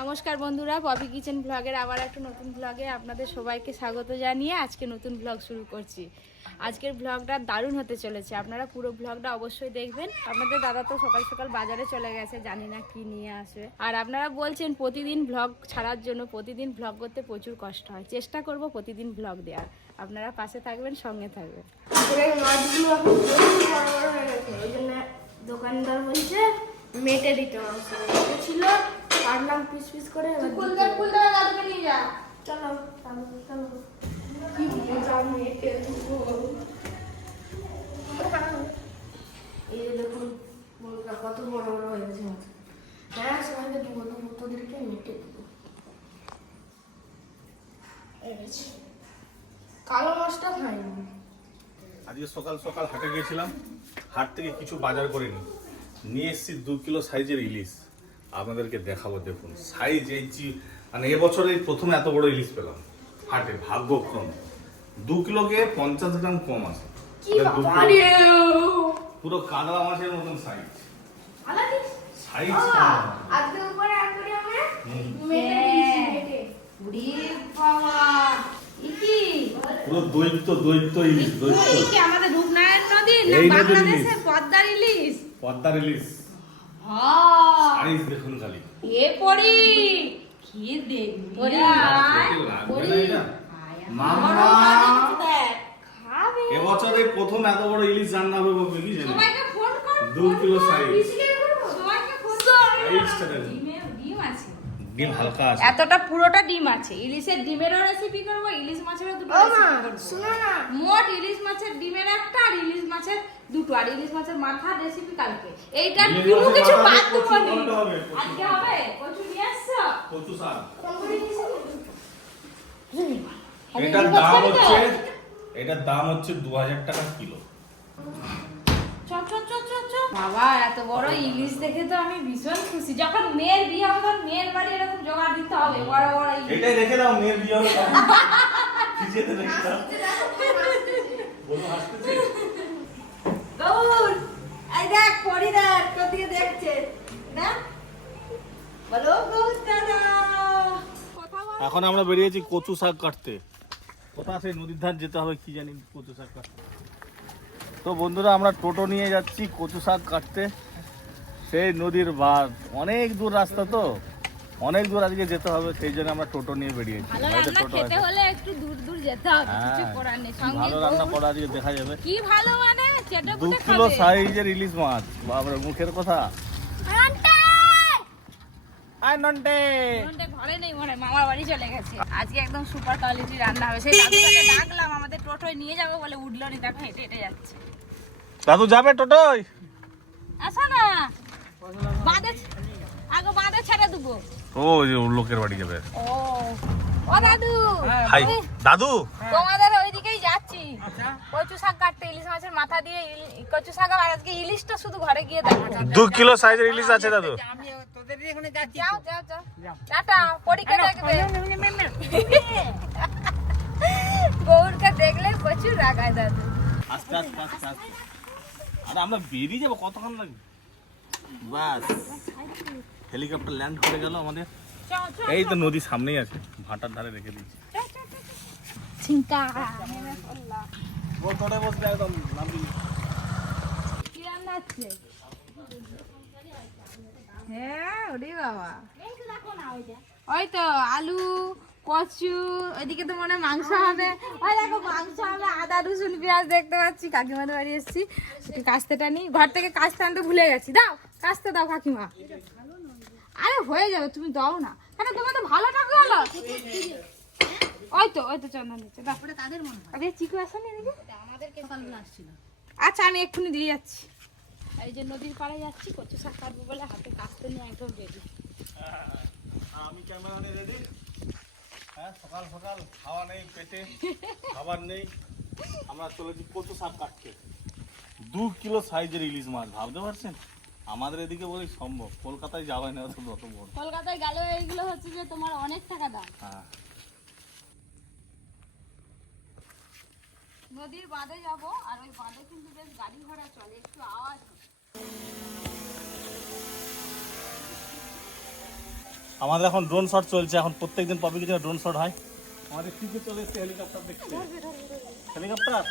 নমস্কার বন্ধুরা, poppy kitchen ব্লগের আবার একটা নতুন ব্লগে আপনাদের সবাইকে স্বাগত জানিয়ে আজকে নতুন ব্লগ শুরু করছি। আজকের ব্লগটা দারুণ হতে চলেছে, আপনারা পুরো ব্লগটা অবশ্যই দেখবেন। আপনাদের দাদা তো সকাল সকাল বাজারে চলে গেছে, জানি না কি নিয়ে আসবে আর আপনারা বলছেন প্রতিদিন ব্লগ ছাড়ার জন্য, প্রতিদিন ব্লগ করতে প্রচুর কষ্ট হয়। চেষ্টা করব প্রতিদিন ব্লগ দেওয়ার। আপনারা পাশে থাকবেন, সঙ্গে থাকবেন। দোকানদার বলছে, মেটে দিতে ছিল কাটলাম পিস পিস করে এবার দিতে। হবে। চলো চলো, চলো। কি মজা দেবো। এই যে দেখুন কত বড় বড় হয়ে গেছে মাছ হ্যাঁ সবাইকে দেবো দেবো। তোদেরকে মেটে দেবো কালো মাছটা খাইনি। আজকে সকাল সকাল হাটে গিয়েছিলাম হাট থেকে কিছু বাজার করে নি নিয়ে এসেছি দু কিলো সাইজের ইলিশ। আপনাদেরকে দেখাবো দেখুন। সাইজ এই জি- মানে এবছরে এই প্রথম এত বড় ইলিশ পেলাম। হাটে ভাগ্যক্রম। দু কিলোকে পঞ্চাশ গ্রাম কম আছে। রে! পুরো কাদলা মাছের মতন সাইজ আলাদা সাইজ পুরো দৈত্য দৈত্য ইলিশ দৈত্য। আমাদের রূপনারায়ণ নদী বাংলাদেশের ইলিশ। পদ্মার ইলিশ পদ্মার ইলিশ সাইজ দেখুন খালি। এ পড়ি। কি দেখবি? পড়ি। লাগবে না মামা। খাবে এবছরে প্রথম এত বড় ইলিশ রান্না হবে বলবে কি জানি। সবাইকে ফোন কর দু কিলো সাইজ সবাইকে ফোন কর। সাইজটা দেখুন। ডিমে ডিম আছে। ডিম হালকা আছে। এতটা পুরোটা ডিম আছে। ইলিশের ডিমেরও রেসিপি করব ইলিশ মাছেরও দুটো রেসিপি করব। শোনো না। মোট ইলিশ মাছের ডিমের একটা আর ইলিশ মাছের দুটো আর ইলিশ মাছের মাথার রেসিপি কালকে। এইটা কোনো কিছু বাদ দেবো নি। হবে, কচু আজকে হবে? কচু নিয়ে আসছো? কচু শাক। এটার দাম হচ্ছে এটার দাম হচ্ছে দু হাজার টাকা কিলো। চ, চ, চ, চ, চ। বাবা এত বড় ইলিশ দেখে তো আমি ভীষণ খুশি। যখন মেয়ের বিয়ে হবে তখন মেয়ের বাড়ি এরকম জোগাড় দিতে হবে। বড় বড় ইলিশ। এটাই রেখে দাও মেয়ের বিয়ে হবে তখন। ফ্রিজেতে রেখে দাও। বলো হাসতেছে? গৌর এই দেখ পরি দেখ তোর দিকে দেখছে। না বলো গৌর দাদা। এখন আমরা বেরিয়েছি কচু শাক কাটতে। কোথা সেই নদীর ধার যেতে হবে কি জানি কচু শাক কাটতে। তো বন্ধুরা আমরা টোটো নিয়ে যাচ্ছি কচু শাক কাটতে। সেই নদীর বাঁধ। অনেক দূর রাস্তা তো। অনেক দূর আজকে যেতে হবে সেই জন্য আমরা টোটো নিয়ে বেরিয়েছি। ভালো রান্না টোটো খেতে হলে একটু দূর দূর যেতে হবে কিছু হ্যাঁ, করার নেই। ভালো রান্না করা আজকে দেখা যাবে। কি ভালো মানে দু কিলো খাবে। সাইজের ইলিশ মাছ। বাবরে মুখের কথা। আয় নন্টে নন্টে ঘরে নেই মনে মামার বাড়ি চলে গেছে। আজকে একদম সুপার কোয়ালিটি রান্না হবে। সেই দাদুটাকে ডাকলাম আমাদের টোটোয় নিয়ে যাবে বলে উঠল নি দেখো হেঁটে হেঁটে যাচ্ছে। দাদু যাবে টোটোয়? আসো না। বাঁধে আগে বাঁধে ছেড়ে দেবো। ও লোকের বাড়ি যাবে। ও ও দাদু। হাই দাদু? তোমাদের ওইদিকেই যাচ্ছি কচু শাক কাটতে ইলিশ মাছের মাথা দিয়ে কচু শাক আর আজকে ইলিশটা শুধু ঘরে গিয়ে দেখো দু কিলো সাইজের ইলিশ আছে দাদু। আমি তোদের এখানে যাচ্ছি। যাও যাও যাও। টাটা পরীক্ষা দেখবে। গৌরকে দেখলে প্রচুর রাগায় দাদু। আস্তে আস্তে আস্তে আস্তে। আরে আমরা বেরিয়ে যাব কতক্ষণ লাগবে? বাস। হেলিকপ্টার ল্যান্ড করে গেল আমাদের। এই তো নদী সামনেই আছে। ভাটার ধারে রেখে দিয়েছি। ছিঙ্কা একদম কি রান্না হ্যাঁ ওরে বাবা। ওই তো আলু কচু ওইদিকে তো মনে মাংস হবে। ওই দেখো মাংস হবে আদা রসুন পেঁয়াজ দেখতে পাচ্ছি। কাকিমাদের বাড়ি এসেছি। কাস্তেটা নিই। ঘর থেকে কাস্তে আনতে ভুলে গেছি। দাও কাস্তে দাও কাকিমা। আরে হয়ে যাবে তুমি দাও না। কেন তোমার তো ভালো টাকা হলো। ওই তো ওই তো চন্দন দিচ্ছে দাও। তাদের মনে হয়। আরে চিকু আসেনি এদিকে? আমাদেরকে সকালবেলা আসছিল। আচ্ছা আমি এক্ষুনি দিয়ে যাচ্ছি। এই যে নদীর পাড়ে যাচ্ছি কচু শাক কাটবো বলে হাতে কাস্তে নিয়ে একদম রেডি আমি ক্যামেরা নিয়ে রেডি হ্যাঁ সকাল সকাল খাওয়া নেই পেটে খাবার নেই। আমরা চলেছি কচু শাক কাটতে। দু কিলো সাইজের ইলিশ মাছ ভাবতে পারছেন? আমাদের এদিকে বলি সম্ভব। কলকাতায় যাবে না অত অত বড়। কলকাতায় গেল এইগুলো হচ্ছে যে তোমার অনেক টাকা দাম। হ্যাঁ। নদীর বাঁধে যাব আর ওই বাঁধে কিন্তু বেশ গাড়ি ঘোড়া চলে একটু আওয়াজ আমাদের এখন ড্রোন শট চলছে এখন প্রত্যেকদিন পপি কিছু ড্রোন শট হয়। আমাদের ঠিক চলে এসছে হেলিকপ্টার দেখতে? হেলিকপ্টার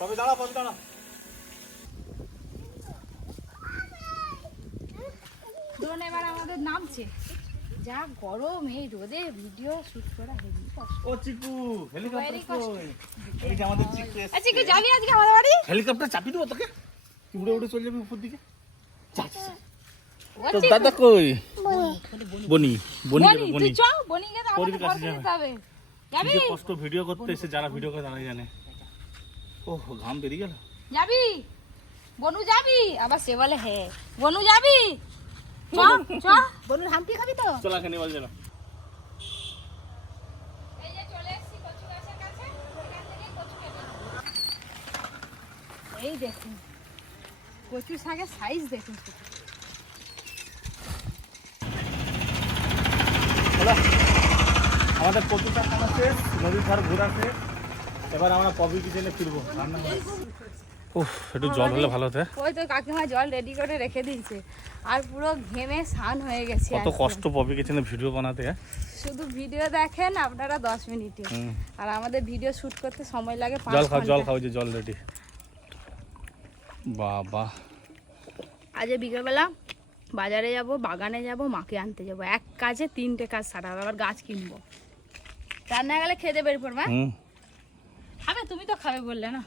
পপি দাঁড়া পপি দাঁড়া ড্রোন এবার আমাদের নামছে। যা গরম এই রোদে ভিডিও শুট করা হেভি ও চিকু হেলিকপ্টার কই? এই যে আমাদের চিকু এসছে। আচ্ছা কি যাবি আজকে আমাদের বাড়ি? হেলিকপ্টার চাপি দেবো তোকে? তুই উড়ে উড়ে চলে যাবি উপর দিকে? যা, চিকু। দাদা কই? বনি। বনি বনি বনি তুই চ বনি গেলে আমাদের কাছে যাবে। যাবি? কষ্ট ভিডিও করতে এসে যারা ভিডিও করে তারাই জানে। ও ঘাম বেরিয়ে গেল। যাবি? বনু যাবি? আবার সে বলে হ্যাঁ। বনু যাবি? হামটি খাবি তো? চলা বল চলে এই দেখুন কচু শাকের সাইজ দেখুন আমাদের কচু কাটা শেষ নদীর ধার ঘোরা শেষ এবার আমরা পবি কিচেনে ফিরবো। রান্না উফ একটু জল হলে ভালো হতো ওই তো কাকিমা জল রেডি করে রেখে দিয়েছে। আর পুরো ঘেমে স্নান হয়ে গেছে কত। কষ্ট পবি কিচেনে ভিডিও বানাতে হ্যাঁ? শুধু ভিডিও দেখেন আপনারা দশ মিনিটে আর আমাদের ভিডিও শুট করতে সময় লাগে জল খাও জল খাও যে জল রেডি বাবা। আজ বিকেলবেলা বাজারে যাব বাগানে যাব মাকে আনতে যাব। এক কাজে তিনটে কাজ সারা আবার গাছ কিনবো। রান্না গেলে খেতে বের পড়বে হ্যাঁ? খাবে? তুমি তো খাবে বললে না।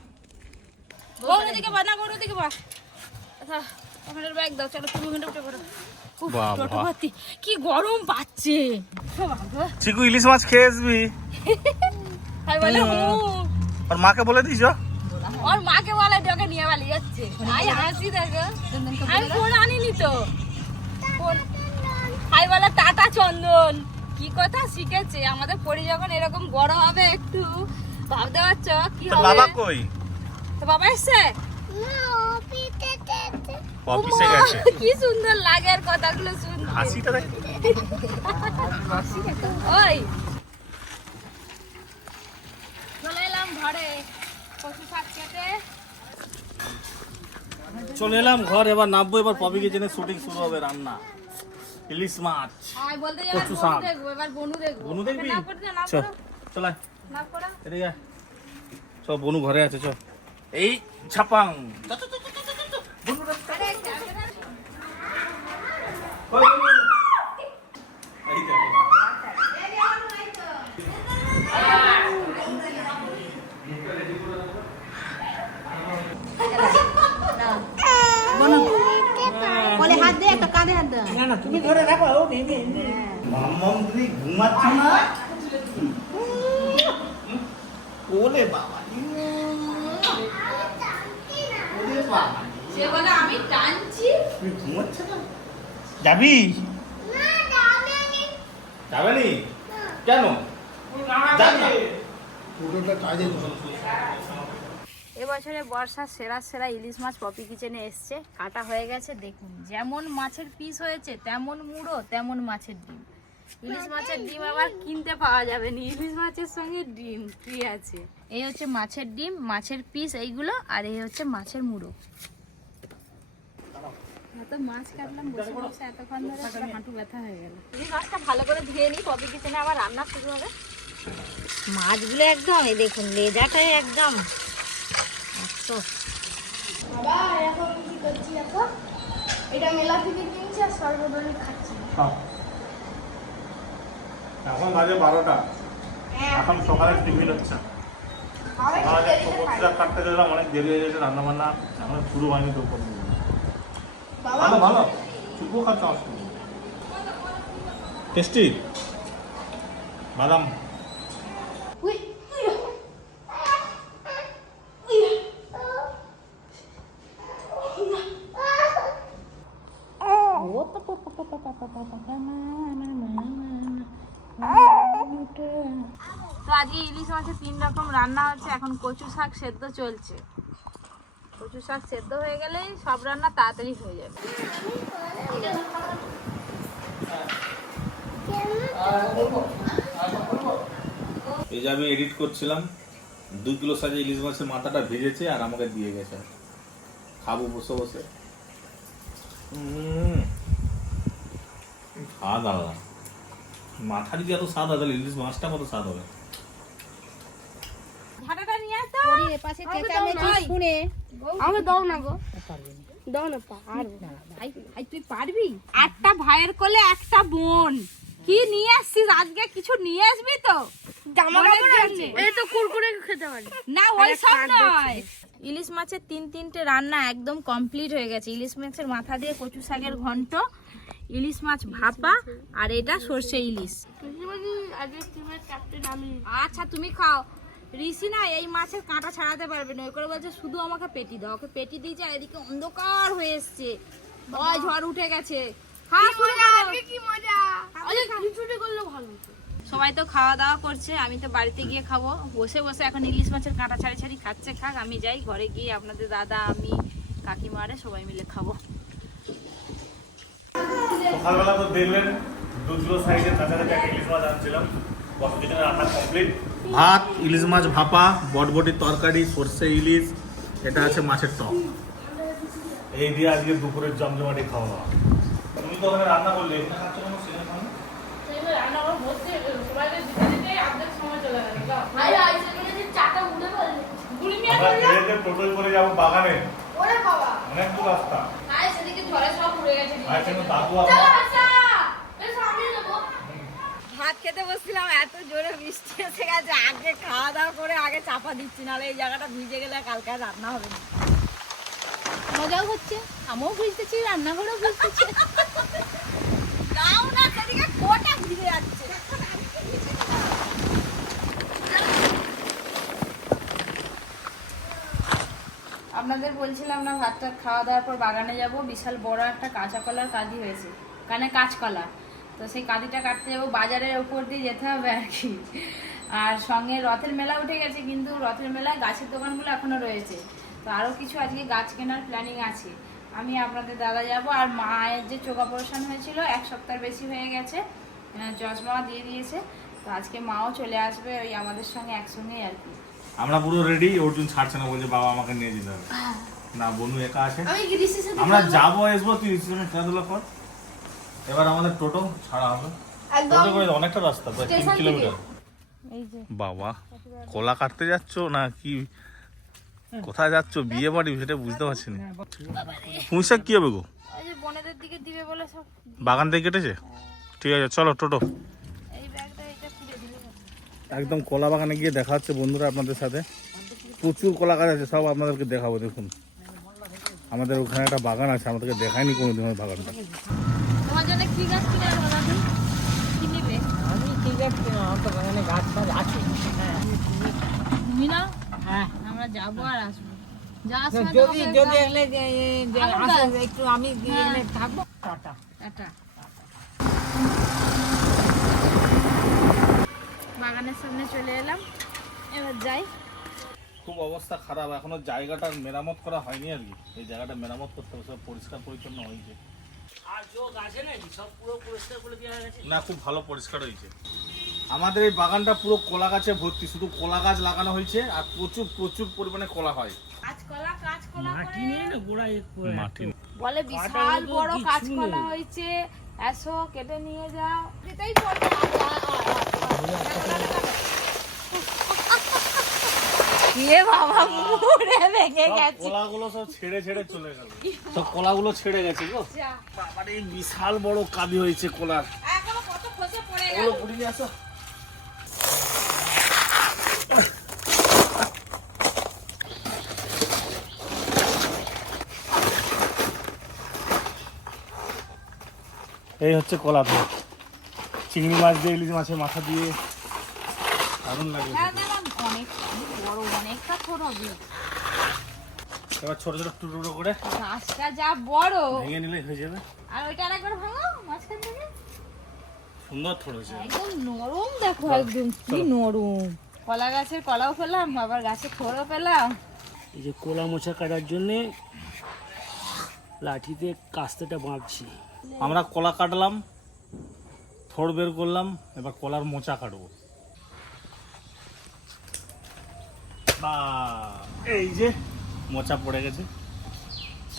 গরুর দিকে বা না গরুর দিকে বা আচ্ছা ওখানে ব্যাগ দাও চলো তুমি উঠে পড়ো। কি গরম পাচ্ছে। চিকু ইলিশ মাছ খেয়ে আসবি? আর বলে। মাকে বলে দিস ওর মাকে বলে ডকে নিয়ে পালিয়ে যাচ্ছে। আই হাসি দেখো। আমি ফোন আনিনি তো। আই বলে টাটা চন্দন। কি কথা শিখেছে? আমাদের পরি যখন এরকম বড় হবে একটু। ভাবতে পারছ? কি হবে বাবা কই? তো বাবা এসছে? অফিসে গেছে। কি সুন্দর লাগে আর কথাগুলো শুনতে। হাসিটা দেখ। ওই। চলে এলাম ঘরে। কচু শাক কেটে চলে এলাম ঘর এবার নামবো এবার পবি কিচেনে শুটিং শুরু হবে রান্না। ইলিশ মাছ কচু শাক। বনু দেখবি? চল। চলাই না করো। এদিকে আয়। চ বনু ঘরে আছে চ এই ছাপাং। চ, চ, চ, চ, চ, চ, চ, চ। বনু রে। ওই, বনু। এই দেখো। বলে হাত দে একটা কাঁধে হাত দে মাম্মাম তুমি ঘুমাচ্ছ না ওলে বাবা ওলে বাবা সে বলে আমি টানছি। তুমি ঘুমাচ্ছ না যাবি যাবে নি? কেন? এবছরে বর্ষার সেরা সেরা ইলিশ মাছ পপি কিচেনে এসছে। কাটা হয়ে গেছে দেখুন। যেমন মাছের পিস হয়েছে তেমন মুড়ো তেমন মাছের ডিম। ইলিশ মাছের ডিম আবার কিনতে পাওয়া যাবে না। ইলিশ মাছের সঙ্গে ডিম ফ্রি আছে? এই হচ্ছে মাছের ডিম মাছের পিস এইগুলো আর এই হচ্ছে মাছের মুড়ো। এত মাছ কাটলাম বসে বসে এতক্ষণ ধরে হাঁটু ব্যথা হয়ে গেল। ইলিশ মাছটা ভালো করে ধুয়ে নিই কিচেনে আবার রান্না শুরু হবে। মাছগুলো একদম এই দেখুন লেজাটাই একদম। একশো বাবা এখন কি করছি এখন এটা মেলা থেকে কিনছি আর সর্বদলীয় খাচ্ছি। এখন বাজে বারোটা। এখন সকালে টিফিন হচ্ছে সকালে কাটতে গেলাম অনেক দেরি হয়ে গেছে রান্না বান্না এখন শুরু হয়নি তো ভালো ভালো। শুভ খাচ্ছ? টেস্টি? বাদাম উই তো আজকে ইলিশ মাছের তিন রকম রান্না হচ্ছে, এখন কচু শাক সেদ্ধ চলছে। কচু শাক সেদ্ধ হয়ে গেলেই সব রান্না তাড়াতাড়ি হয়ে যাবে। এই যে আমি এডিট করছিলাম, দু কিলো সাইজে ইলিশ মাছের মাথাটা ভেজেছে আর আমাকে দিয়ে গেছে। খাব বসে বসে। স্বাদ আলাদা। মাথা যদি এত স্বাদ তাহলে ইলিশ মাছটা কত স্বাদ হবে ঝাঁটাটা নিয়ে আস তো ওর পাশে চেঁচামেচি শুনে। আমাকে দাও না গো। দাও না পাহাড় ভাই ভাই তুই পারবি? একটা ভাইয়ের কোলে একটা বোন। কি নিয়ে আসছিস? আজকে কিছু নিয়ে আসবি তো? জামা কাপড় আছে এই তো কুরকুরে খেতে পারি না ওই সব নয়। ইলিশ মাছের তিন তিনটে রান্না একদম কমপ্লিট হয়ে গেছে। ইলিশ মাছের মাথা দিয়ে কচু শাকের ঘন্ট ইলিশ মাছ ভাপা আর এটা সর্ষে ইলিশ। আচ্ছা তুমি খাও। ঋষি না এই মাছের কাঁটা ছাড়াতে পারবে না। ওই করে বলছে শুধু আমাকে পেটি দাও। ওকে পেটি দিয়েছে আর এদিকে অন্ধকার হয়ে এসছে। ভয় ঝড় উঠে গেছে। খাওয়া শুরু করো। কি মজা? আজকে খিচুড়ি করলে ভালো সবাই তো খাওয়া দাওয়া করছে আমি তো বাড়িতে গিয়ে খাব। বসে বসে এখন ইলিশ মাছের কাঁটা ছাড়ি ছাড়ি খাচ্ছে খাক আমি যাই ঘরে গিয়ে আপনাদের দাদা আমি কাকিমারে সবাই মিলে খাব। সকালবেলা তো দেখলেন দু কিলো সাইজের কাছাকাছি একটা ইলিশ মাছ আনছিলাম। বসতিজনের রান্না কমপ্লিট। ভাত ইলিশ মাছ ভাপা বটবটির তরকারি সর্ষে ইলিশ এটা আছে মাছের টক। এই দিয়ে আজকে দুপুরের জমজমাটি খাওয়া দাওয়া তুমি তো ওখানে রান্না করলে এখানে খাচ্ছ কেন করে যাব বাগানে। অনেক দূর রাস্তা। সেদিকে ঝড়ে সব উড়ে গেছে আর এখানে দাদু চলো আমার আচ্ছা বেশ আমি নেব ভাত খেতে বসছিলাম এত জোরে বৃষ্টি এসে গেছে আগে খাওয়া দাওয়া করে আগে চাপা দিচ্ছি নাহলে এই জায়গাটা ভিজে গেলে কালকে রান্না হবে না। মজাও হচ্ছে আমিও বুঝতেছি রান্নাঘরেও বুঝতেছি নাও না সেদিকে কোটা ভিজে যাচ্ছে। আপনাদের বলছিলাম না ভাত টাত খাওয়া দাওয়ার পর বাগানে যাব বিশাল বড় একটা কাঁচা কলার কাঁদি হয়েছে। কানে কাঁচকলা। তো সেই কাঁদিটা কাটতে যাব বাজারের ওপর দিয়ে যেতে হবে আর কি। আর সঙ্গে রথের মেলা উঠে গেছে কিন্তু রথের মেলায় গাছের দোকানগুলো এখনও রয়েছে। তো আরও কিছু আজকে গাছ কেনার প্ল্যানিং আছে। আমি আপনাদের দাদা যাব আর মায়ের যে চোখ অপারেশন হয়েছিল এক সপ্তাহ বেশি হয়ে গেছে চশমা দিয়ে দিয়েছে। তো আজকে মাও চলে আসবে ওই আমাদের সঙ্গে একসঙ্গেই আর কি। আমরা পুরো রেডি অর্জুন ছাড়ছে না বলছে বাবা আমাকে নিয়ে যেতে হবে। না বনু একা আছে। আমরা যাব। আসব তুই খেলাধুলা কর। এবার আমাদের টোটো ছাড়া হবে। টোটো করে অনেকটা রাস্তা প্রায় তিন কিলোমিটার। বাবা কলা কাটতে যাচ্ছ না কি? কোথায় যাচ্ছ? বিয়ে বাড়ি সেটা বুঝতে পারছি না। পুঁই শাক কি হবে গো? এই যে বোনেদের দিকে দিবে বলে সব। বাগান থেকে কেটেছে? ঠিক আছে চলো টোটো। একদম কলা বাগানে গিয়ে দেখা হচ্ছে বন্ধুরা আপনাদের সাথে। প্রচুর কলা গাছ আছে সব আপনাদেরকে দেখাবো দেখুন। আমাদের ওখানে একটা বাগান আছে আমাদেরকে দেখায়নি কোনোদিন বাগানটা। তোমার জন্য কি গাছ কিনে আনব দাদু? কি নিবে? আমি ঠিক আছে আমার তো বাগানে গাছ ফাছ আছে। হ্যাঁ। তুমি না হ্যাঁ। আমরা যাব আর আসব। যদি যদি এলে গাছ। একটু আমি হ্যাঁ। থাকব। টাটা। টাটা। বাগানের সামনে চলে এলাম। এবার যাই। খুব অবস্থা খারাপ। এখনও জায়গাটা মেরামত করা হয়নি আর কি। এই জায়গাটা মেরামত করতে হবে সব পরিষ্কার পরিচ্ছন্ন হয়েছে। না খুব ভালো পরিষ্কার হয়েছে আমাদের এই বাগানটা পুরো কলা গাছে ভর্তি শুধু কলা গাছ লাগানো হয়েছে আর প্রচুর প্রচুর পরিমাণে কলা হয় কাঁচকলা কাঁচকলা মাটি নেই না গোড়ায় মাটি বলে বিশাল বড় হয়েছে এসো কেটে নিয়ে যাও এটাই এ বাবা মুড়ে ভেঙে গেছে। কলাগুলো সব ছেড়ে ছেড়ে চলে গেল। সব কলাগুলো ছেড়ে গেছে গো। বাবার এই বিশাল বড় কাবি হয়েছে কলার। কত খসে পড়ে গেল। ওগুলো পুড়িয়ে আসো। এই হচ্ছে কলা চিংড়ি মাছ দিয়ে ইলিশ মাছের মাথা দিয়ে। দারুণ লাগে হ্যাঁ বড় অনেকটা ছোট এবার ছোট ছোট টুকরো টুকরো করে গাছটা যা বড়। ভেঙে নিলে হয়ে যাবে। আর ওইটা আরেকবার ভাঙো মাঝখান থেকে। সুন্দর হয়েছে। একদম নরম দেখো একদম কি নরম। কলা গাছের কলাও পেলাম আবার গাছে খড়ও পেলাম। এই যে কোলা মোছা কাটার জন্যে লাঠিতে কাস্তেটা বাঁধছি। আমরা কলা কাটলাম থোড় বের করলাম এবার কলার মোচা কাটবো বা এই যে মোচা পড়ে গেছে।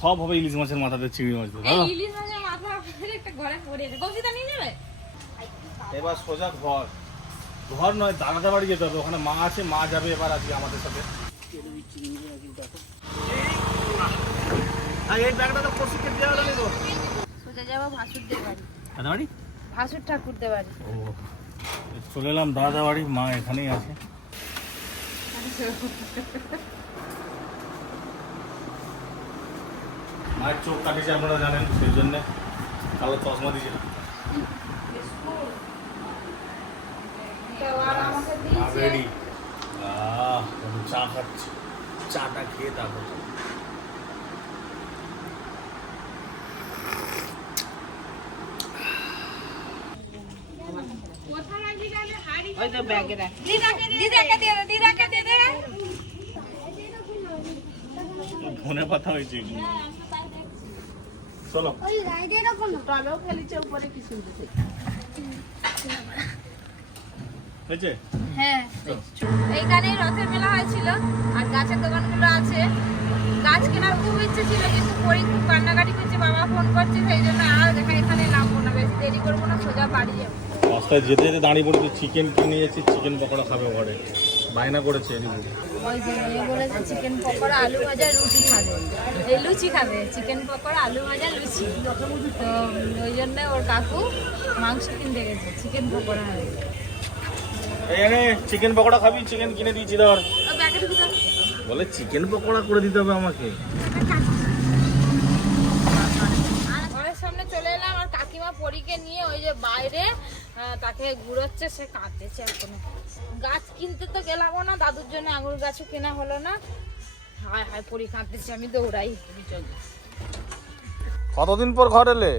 সব হবে ইলিশ মাছের মাথাতে চিংড়ি মাছ দিয়ে ভালো? ইলিশ মাছের মাথা একটা ঘরে পড়ে আছে। কৌশিতা নিয়ে যাবে এবার সোজা ঘর। ঘর নয় দাদাদের বাড়ি যেতে হবে। ওখানে মা আছে মা যাবে এবার আজকে আমাদের সাথে। আর এই ব্যাগটা তো কৌশিককে দেওয়া হলো তো সোজা যাব ভাসুরদের বাড়ি। দাদা বাড়ি? ভাসুর ঠাকুরদের বাড়ি। ও চলে এলাম দাদা বাড়ি মা এখানেই আছে। মায়ের চোখ কাটিছে আপনারা জানেন সেই জন্যে কালো চশমা দিয়েছে। মা রেডি চা খাচ্ছি। চাটা খেয়ে তারপর দিদাকে দিদাকে দিয়ে দে দিদাকে দিয়ে দে ধনে পাতা হয়েছে চলো। হয়েছে? হ্যাঁ এইখানেই রথের মেলা হয়েছিল আর গাছের দোকানগুলো আছে। গাছ কেনার খুব ইচ্ছে ছিল কিন্তু পরি খুব কান্নাকাটি করছে বাবা ফোন করছে সেই জন্য আর দেখা এখানে নামবো না বেশি দেরি করব না সোজা বাড়ি যাব। রাস্তায় যেতে যেতে দাঁড়িয়ে পড়েছি চিকেন কিনে যাচ্ছি চিকেন পকোড়া খাবে ঘরে। বায়না করেছে এদিকে ওই যে এ বলেছে চিকেন পকোড়া আলু ভাজা রুটি খাবে। এই লুচি খাবে চিকেন পকোড়া আলু ভাজা লুচি। তো ওই জন্য ওর কাকু মাংস কিনতে গেছে চিকেন পকোড়া হবে এখানে চিকেন পকোড়া খাবি চিকেন কিনে দিয়েছি ধর। বলে চিকেন পকোড়া করে দিতে হবে আমাকে। আর ঘরের সামনে চলে এলাম আর কাকিমা পরীকে নিয়ে ওই যে বাইরে তাকে ঘুরোচ্ছে সে কাঁদতেছে এখনও। গাছ কিনতে তো গেলাম না দাদুর জন্য আঙুর গাছও কেনা হলো না। হায় হায় পরি কাঁদতেছে আমি দৌড়াই কতদিন পর ঘর এলে?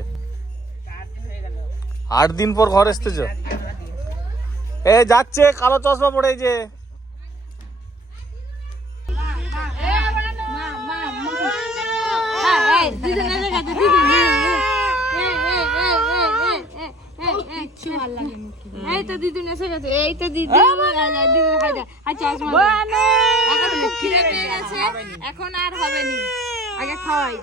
আট দিন পর ঘর এসতেছ? এ যাচ্ছে কালো চশমা পড়ে যে। এই তো দিদুন এসে গেছে এই তো দিদুন দে। এখন খুব খিদে পেয়ে গেছে এখন আর হবে নি। আগে খাওয়াই।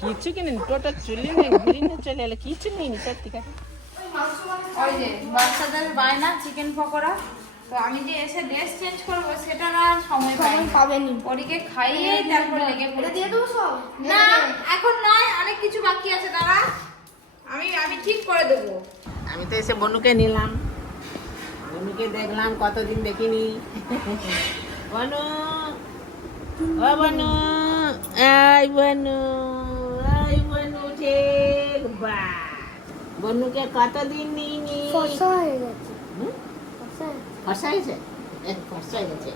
কিচ্ছু কিনে টোটাল চুলি নেই ঘুরি না চলে এলে কিচ্ছু নেই সত্যিকার ওই যে বাচ্চাদের বায়না চিকেন পকোড়া। তো আমি যে এসে ড্রেস চেঞ্জ করব সেটা না আর সময় পাই পাবেনি। ওদিকে খাইয়ে তারপর লেগে পড়ে দিয়ে দেবো সব? না এখন নয় অনেক কিছু বাকি আছে দাঁড়া। আমি আমি ঠিক করে দেবো। আমি তো এসে বনুকে নিলাম। বনুকে দেখলাম কতদিন দেখিনি। বনু ও বনু এই বনু এই বনু ঠিক বা বনুকে কতদিন নিইনি? ফসা হয়ে গেছে। হুম? ফর্সা হয়েছে ফর্সা হয়ে গেছে।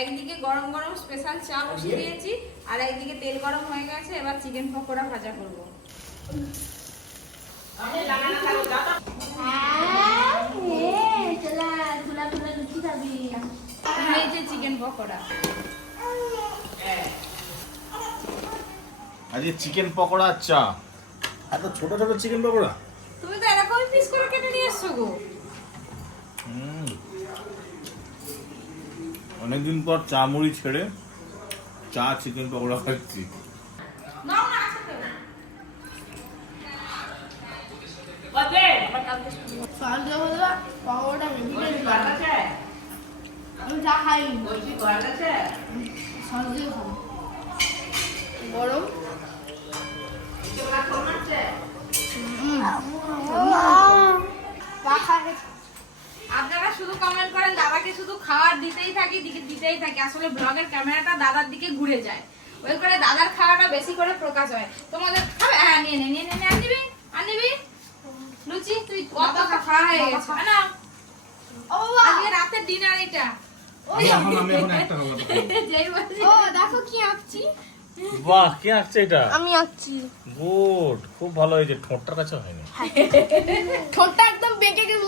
একদিকে গরম গরম স্পেশাল চা বসিয়ে দিয়েছি আর একদিকে তেল গরম হয়ে গেছে এবার চিকেন পকোড়া ভাজা করব। এই যে চিকেন পকোড়া। আজকে চিকেন পকোড়া চা। এত ছোট ছোট চিকেন পকোড়া? তুমি তো এরকমই পিস করে কেটে নিয়ে এসছো গো। অনেকদিন পর চা মুড়ি ছেড়ে চা চিকেন পকোড়া খাচ্ছি। গরম? চা খাই আপনারা শুধু কমেন্ট করেন দাদাকে শুধু খাবার দিতেই থাকি দিকে দিতেই থাকি। আসলে ব্লগের ক্যামেরাটা দাদার দিকে ঘুরে যায়। ওই করে দাদার খাওয়াটা বেশি করে প্রকাশ হয়। তোমাদের খাবে? হ্যাঁ নিয়ে নে নিয়ে নে নিয়ে আনবি? আনবি? লুচি? তুই কত খাওয়া হয়ে গেছে। না ও বাবা! আজকে রাতের ডিনার এটা। ও দেখো। কি আঁকছি। বাহ কে আসছে এটা? আমি আঁকছি। গুড খুব ভালো হয়েছে ঠোঁটটার কাছে হয়নি। ঠোঁটটা একদম বেঁকে গেছে।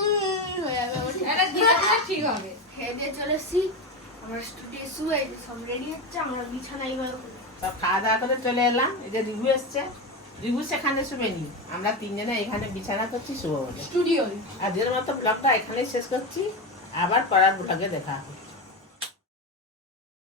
হয়ে যাবে ঠিক এটা ধীরে ধীরে ঠিক হবে। খেয়ে দিয়ে চলে এসছি। আমরা স্টুডিও শুয়ে সব রেডি হচ্ছে আমরা বিছানায় এবার সব খাওয়া দাওয়া করে চলে এলাম। এই যে রিভু এসছে। রিভু সেখানে শুবেনি আমরা তিনজনে এখানে বিছানা করছি শুভ বলে। স্টুডিও আজকের মতো ব্লগটা এখানেই শেষ করছি। আবার পড়ার ব্লগে দেখা হবে।